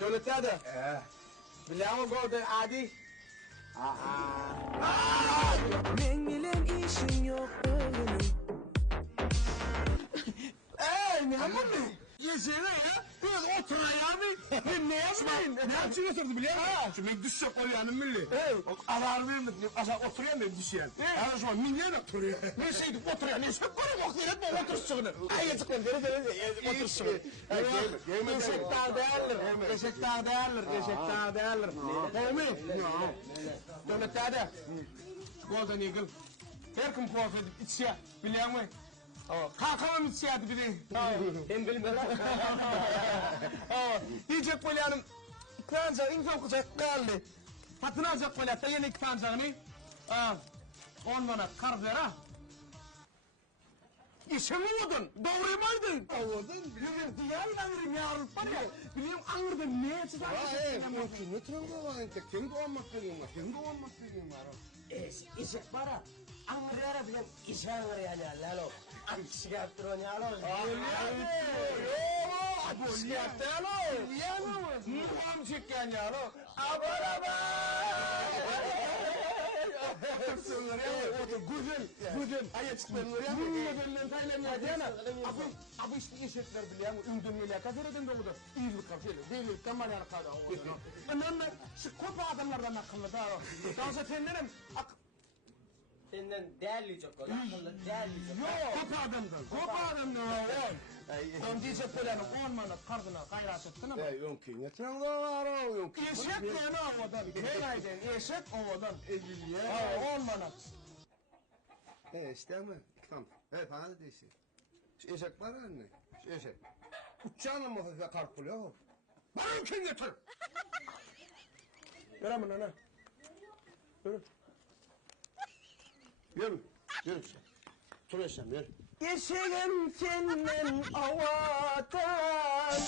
Devletlerde. Bilen o golden adi. Mengilen işin yok öyle. Memnun mu? Yesene ya. Biz oturayım mı? Ben ne yapmayın? Ne yapacağını sordu biliyor musun? Şu ben düşecek oluyanım milli. Ararmıyım da aşağı oturuyorum ben düşüyen. Yani şu an milyon oturuyor. Ne şeydi oturuyor. Ne şey koyayım okuyor etme oturuşunu. Ay yazıklar dere oturuşunu. Gerçekten değerlidir. Gerçekten değerlidir. Gerçekten değerlidir. Değil mi? Devletlerde. Golden Eagle. Her kim kuaför edip içiyor. Biliyor musun? Kalkamam içiyordü biri. Ben bilmiyorum. Diyecek böyle hanım. İkranca insan kuzak kaldı. Patını alacak böyle hatta yine iki pancağını. 10 manat kar ver ha. İşe mi vurdun? Doğru muydun? Vurdun. Biliyorum diyarla verim ya Avrupa ya. Biliyorum anırdım ne açıdan? Ne travma kendi olmak biliyorum. Kendi olmak biliyorum. İşe para. Angrera bilen işe angrera lalo. Akşiyatron yalo. Akşiyatron. Yalo. Muham çıkan yalo. Abaraba. Güzel. Ayaçıklarını oraya mı? Bununla Tayland'a diyana. Abi işte işetler biliyor musun? Ündürmeyle kazanırdım da olur. İyilik kapıyla. Değilik kamal arkada. Onlar şu kopa adamlardan akıllı da. Dans etenlerim. Senden değerli çok olan. Değerli çok. Yok. Kopa adamdan. Kopa adamdan. Ben diyecek böyle hanım. 10 manat kardına gayret ettin ama. Yonki ne travma var o yonki. Eşek yana ovadan. Her aydan eşek ovadan. 10 manat. İşte mi? Tamam. Evet bana da değişir. Şu eşek var anne. Şu eşek. Uçağına mı hafif karpuluyor? Bana kim götür? Ver ama ana. Yürü. Yürü. Yürü sen. Dur sen yürü. Eşeğim senden avatan